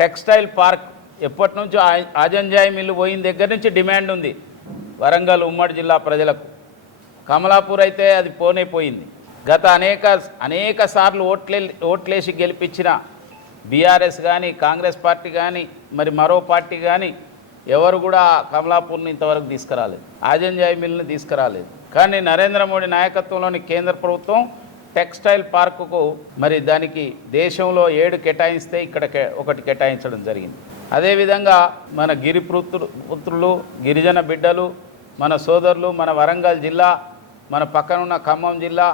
Textile park ఎప్పటి నుంచో ఆజంజాయి mill పోయిన దగ్గర నుంచి డిమాండ్ ఉంది వరంగల్ ఉమ్మడి జిల్లా ప్రజలకు. కమలాపూర్ అయితే అది పోయింది. గత అనేక సార్లు ఓట్లేసి గెలిపించిన బీఆర్ఎస్ కానీ కాంగ్రెస్ పార్టీ కానీ మరి మరో పార్టీ కానీ ఎవరు కూడా కమలాపూర్ని ఇంతవరకు తీసుకురాలేదు, ఆజంజాయి మిల్లుని తీసుకురాలేదు. కానీ నరేంద్ర మోడీ నాయకత్వంలోని కేంద్ర ప్రభుత్వం టెక్స్టైల్ పార్కుకు మరి దానికి దేశంలో 7 కేటాయిస్తే ఇక్కడ 1 కేటాయించడం జరిగింది. అదేవిధంగా మన పుత్రులు గిరిజన బిడ్డలు మన సోదరులు మన వరంగల్ జిల్లా మన పక్కనున్న ఖమ్మం జిల్లా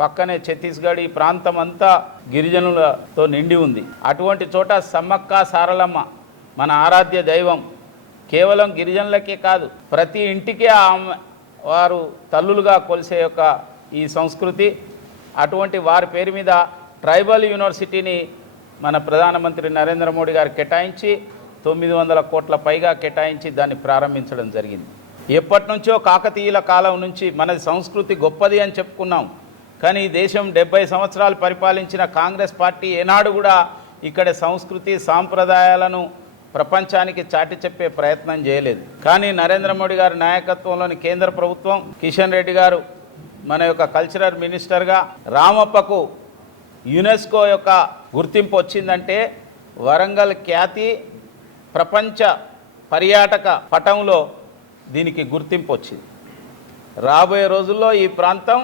పక్కనే ఛత్తీస్గఢ్ ఈ ప్రాంతం అంతా గిరిజనులతో నిండి ఉంది. అటువంటి చోట సమ్మక్క సారలమ్మ మన ఆరాధ్య దైవం కేవలం గిరిజనులకే కాదు ప్రతి ఇంటికి వారు తల్లులుగా కొలిసే యొక్క ఈ సంస్కృతి. అటువంటి వారి పేరు మీద ట్రైబల్ యూనివర్సిటీని మన ప్రధానమంత్రి నరేంద్ర మోడీ గారు కేటాయించి 900 కోట్ల పైగా కేటాయించి దాన్ని ప్రారంభించడం జరిగింది. ఎప్పటి నుంచో కాకతీయుల కాలం నుంచి మనది సంస్కృతి గొప్పది అని చెప్పుకున్నాం. కానీ ఈ దేశం 70 సంవత్సరాలు పరిపాలించిన కాంగ్రెస్ పార్టీ ఏనాడు కూడా ఇక్కడ సంస్కృతి సాంప్రదాయాలను ప్రపంచానికి చాటి చెప్పే ప్రయత్నం చేయలేదు. కానీ నరేంద్ర మోడీ గారి నాయకత్వంలోని కేంద్ర ప్రభుత్వం కిషన్ రెడ్డి గారు మన యొక్క కల్చరల్ మినిస్టర్గా రామప్పకు యునెస్కో యొక్క గుర్తింపు వచ్చిందంటే వరంగల్ ఖ్యాతి ప్రపంచ పర్యాటక పటంలో దీనికి గుర్తింపు వచ్చింది. రాబోయే రోజుల్లో ఈ ప్రాంతం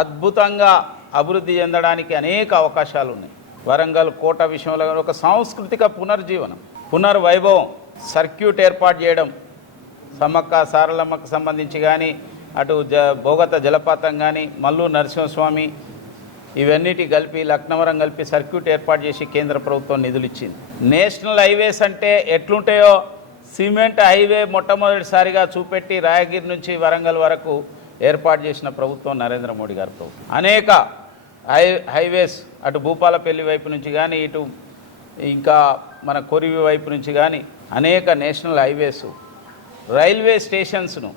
అద్భుతంగా అభివృద్ధి చెందడానికి అనేక అవకాశాలు ఉన్నాయి. వరంగల్ కోట విషయంలో ఒక సాంస్కృతిక పునర్వైభవం సర్క్యూట్ ఏర్పాటు చేయడం సమ్మక్క సారలమ్మకు సంబంధించి కానీ అటు భోగత జలపాతం కానీ మల్లూరు నరసింహస్వామి ఇవన్నిటి కలిపి లక్నవరం కలిపి సర్క్యూట్ ఏర్పాటు చేసి కేంద్ర ప్రభుత్వం నిధులు ఇచ్చింది. నేషనల్ హైవేస్ అంటే ఎట్లుంటాయో సిమెంట్ హైవే మొట్టమొదటిసారిగా చూపెట్టి రాయగిరి నుంచి వరంగల్ వరకు ఏర్పాటు చేసిన ప్రభుత్వం నరేంద్ర మోడీ గారి ప్రభుత్వం. అనేక హైవేస్ అటు భూపాలపల్లి వైపు నుంచి కానీ ఇటు ఇంకా మన కొరివి వైపు నుంచి కానీ అనేక నేషనల్ హైవేస్ రైల్వే స్టేషన్స్ను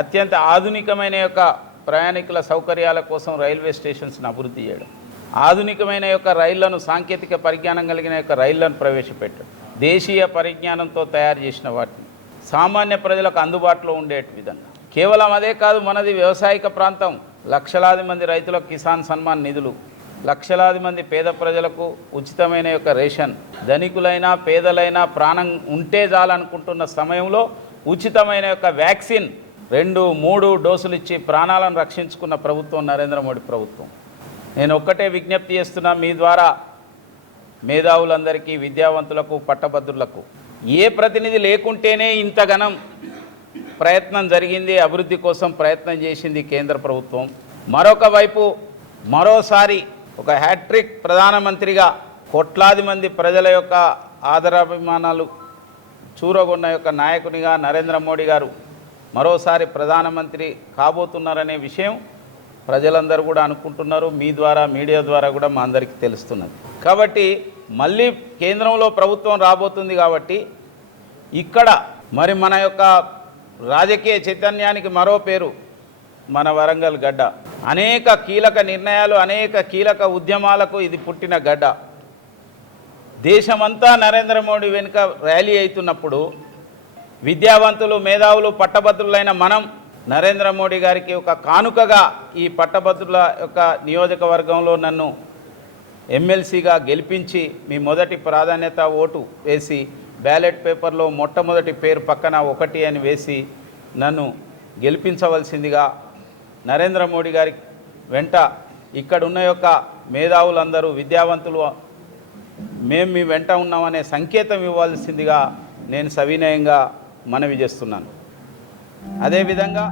అత్యంత ఆధునికమైన యొక్క ప్రయాణికుల సౌకర్యాల కోసం రైల్వే స్టేషన్స్ను అభివృద్ధి చేయడం, ఆధునికమైన యొక్క రైళ్లను సాంకేతిక పరిజ్ఞానం కలిగిన యొక్క రైళ్లను ప్రవేశపెట్టడం, దేశీయ పరిజ్ఞానంతో తయారు చేసిన వాటిని సామాన్య ప్రజలకు అందుబాటులో ఉండే విధంగా. కేవలం అదే కాదు, మనది వ్యవసాయక ప్రాంతం. లక్షలాది మంది రైతులకు కిసాన్ సన్మాన్ నిధులు, లక్షలాది మంది పేద ప్రజలకు ఉచితమైన యొక్క రేషన్, ధనికులైనా పేదలైనా ప్రాణం ఉంటే చాలనుకుంటున్న సమయంలో ఉచితమైన యొక్క వ్యాక్సిన్ 2-3 డోసులు ఇచ్చి ప్రాణాలను రక్షించుకున్న ప్రభుత్వం నరేంద్ర మోడీ ప్రభుత్వం. నేను ఒక్కటే విజ్ఞప్తి చేస్తున్నా, మీ ద్వారా మేధావులందరికీ విద్యావంతులకు పట్టభద్రులకు ఏ ప్రతినిధి లేకుంటేనే ఇంతగనం ప్రయత్నం జరిగింది, అభివృద్ధి కోసం ప్రయత్నం చేసింది కేంద్ర ప్రభుత్వం. మరొక వైపు మరోసారి ఒక హ్యాట్రిక్ ప్రధానమంత్రిగా కోట్లాది మంది ప్రజల యొక్క ఆదరాభిమానాలు చూరగొన్న యొక్క నాయకునిగా నరేంద్ర మోడీ గారు మరోసారి ప్రధానమంత్రి కాబోతున్నారనే విషయం ప్రజలందరూ కూడా అనుకుంటున్నారు. మీ ద్వారా మీడియా ద్వారా కూడా మా అందరికీ తెలుస్తున్నది. కాబట్టి మళ్ళీ కేంద్రంలో ప్రభుత్వం రాబోతుంది కాబట్టి ఇక్కడ మరి మన యొక్క రాజకీయ చైతన్యానికి మరో పేరు మన వరంగల్ గడ్డ. అనేక కీలక నిర్ణయాలు అనేక కీలక ఉద్యమాలకు ఇది పుట్టిన గడ్డ. దేశమంతా నరేంద్ర మోడీ వెనుక ర్యాలీ అవుతున్నప్పుడు విద్యావంతులు మేధావులు పట్టభద్రులైన మనం నరేంద్ర మోడీ గారికి ఒక కానుకగా ఈ పట్టభద్రుల యొక్క నియోజకవర్గంలో నన్ను ఎమ్మెల్సీగా గెలిపించి మీ మొదటి ప్రాధాన్యత ఓటు వేసి బ్యాలెట్ పేపర్లో మొట్టమొదటి పేరు పక్కన 1 అని వేసి నన్ను గెలిపించవలసిందిగా నరేంద్ర మోడీ గారి వెంట ఇక్కడున్న యొక్క మేధావులందరూ విద్యావంతులు మేము మీ వెంట ఉన్నామనే సంకేతం ఇవ్వాల్సిందిగా నేను సవినయంగా మనవి చేస్తున్నాను. అదేవిధంగా